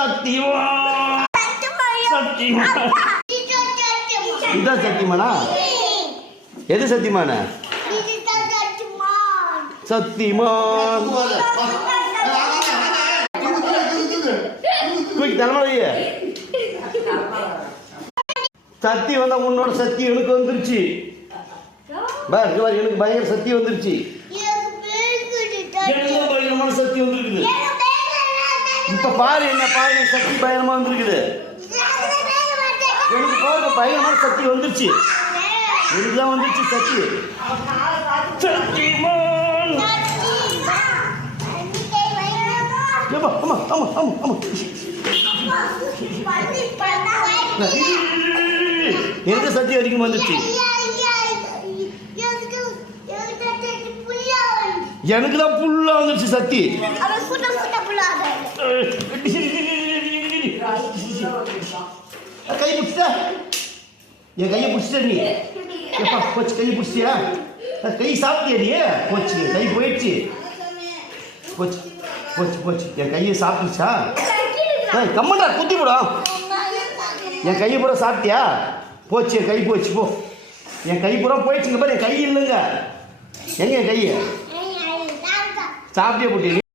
சத்தியமா சத்தியமா இதான் சத்தியமானா? எது சத்தியமான? சத்தியமான் தலைமலைய சக்தி வந்தா உன்னோட சக்தி எனக்கு வந்துருச்சு. எனக்கு பயங்கர சக்தி வந்துருச்சு. பயங்கரமான சக்தி வந்துருக்குது. இப்ப பாரு என்ன பாரு சக்தி பயங்கரமா வந்துருக்குது. எனக்கு பாருங்க பயங்கரமான சக்தி வந்துருச்சு. எனக்குதான் வந்துருச்சு சக்தி. சக்திமான் ஆமா ஆமா ஆமா ஆமா எனக்கு சக்தி அதிகமா வந்துருச்சு. எனக்கு தான் புல்லா வந்துருச்சு சக்தி. கை பிடிச்சா என் கையை பிடிச்சிட்ட நீ எப்பா போச்சு. கையை பிடிச்சியா? கை சாப்பிட்டியா நீ? போச்சு கை போயிடுச்சு. போச்சு போச்சு போச்சு என் கையை சாப்பிட்டுச்சா? கம்மண்டா குத்தி போடும். என் கையை பூரா சாப்பிட்டியா? போச்சு என் கை போச்சு. போ என் கை பூரா போயிடுச்சுங்க பாரு. என் கை இல்லைங்க. எங்க என் கையை சாப்பிட்டியா போட்டி?